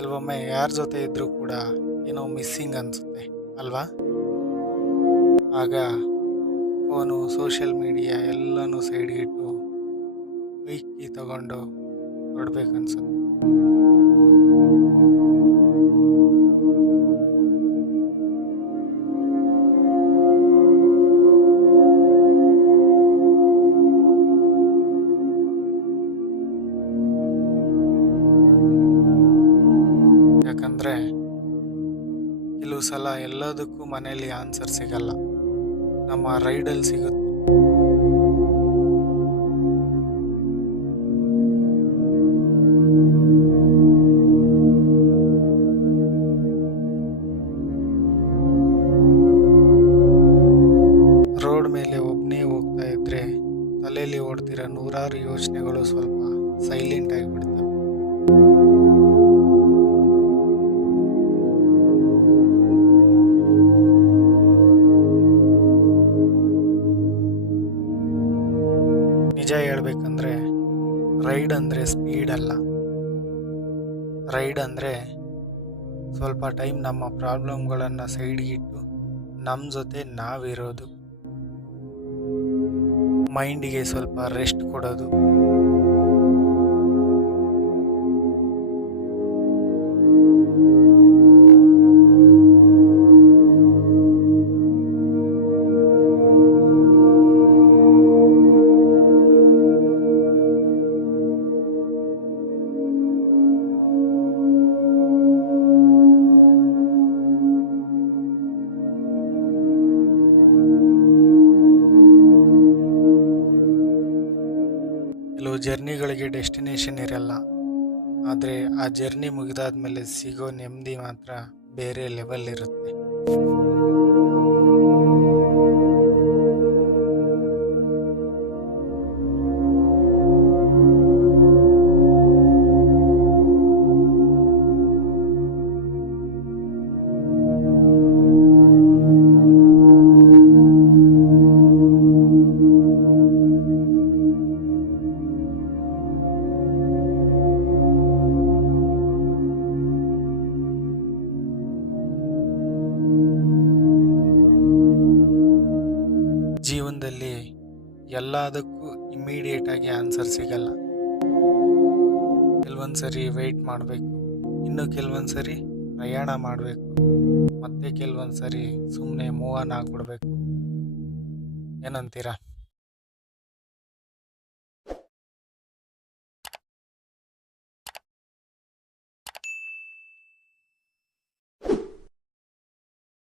ಕೆಲವೊಮ್ಮೆ ಯಾರ ಜೊತೆ ಇದ್ರೂ ಕೂಡ ಏನೋ ಮಿಸ್ಸಿಂಗ್ ಅನಿಸುತ್ತೆ ಅಲ್ವಾ? ಆಗ ಫೋನು, ಸೋಷಿಯಲ್ ಮೀಡಿಯಾ ಎಲ್ಲನೂ ಸೈಡ್ಗಿಟ್ಟು ಬೈಕ್ ಕೀ ತಗೊಂಡು ಹೊರಡ್ಬೇಕನ್ಸುತ್ತೆ. ಯಾಕಂದರೆ ಕೆಲವು ಸಲ ಎಲ್ಲದಕ್ಕೂ ಮನೇಲಿ ಆನ್ಸರ್ ಸಿಗಲ್ಲ, ನಮ್ಮ ರೈಡಲ್ಲಿ ಸಿಗುತ್ತೆ. ರೋಡ್ ಮೇಲೆ ಒಬ್ಬನೇ ಹೋಗ್ತಾ ಇದ್ರೆ ತಲೆಯಲ್ಲಿ ಓಡ್ತಿರೋ ನೂರಾರು ಯೋಚನೆಗಳು ಸ್ವಲ್ಪ ಸೈಲೆಂಟ್ ಆಗಿಬಿಡ್ತವೆ. ನಿಜ ಹೇಳ್ಬೇಕಂದ್ರೆ ರೈಡ್ ಅಂದರೆ ಸ್ಪೀಡ್ ಅಲ್ಲ. ರೈಡ್ ಅಂದರೆ ಸ್ವಲ್ಪ ಟೈಮ್ ನಮ್ಮ ಪ್ರಾಬ್ಲಮ್ಗಳನ್ನು ಸೈಡ್ಗಿಟ್ಟು ನಮ್ಮ ಜೊತೆ ನಾವಿರೋದು, ಮೈಂಡಿಗೆ ಸ್ವಲ್ಪ ರೆಸ್ಟ್ ಕೊಡೋದು. ಕೆಲವು ಜರ್ನಿಗಳಿಗೆ ಡೆಸ್ಟಿನೇಷನ್ ಇರಲ್ಲ, ಆದರೆ ಆ ಜರ್ನಿ ಮುಗಿದಾದ್ಮೇಲೆ ಸಿಗೋ ನೆಮ್ಮದಿ ಮಾತ್ರ ಬೇರೆ ಲೆವೆಲ್ ಇರುತ್ತೆ. ಜೀವನದಲ್ಲಿ ಎಲ್ಲದಕ್ಕೂ ಇಮ್ಮಿಡಿಯೇಟಾಗಿ ಆನ್ಸರ್ ಸಿಗಲ್ಲ. ಕೆಲವೊಂದು ಸರಿ ವೆಯ್ಟ್ ಮಾಡಬೇಕು, ಇನ್ನು ಕೆಲವೊಂದು ಸರಿ ಪ್ರಯಾಣ ಮಾಡಬೇಕು, ಮತ್ತೆ ಕೆಲವೊಂದು ಸರಿ ಸುಮ್ಮನೆ ಮೂವ್ ಆನ್ ಆಗಿಬಿಡ್ಬೇಕು. ಏನಂತೀರಾ?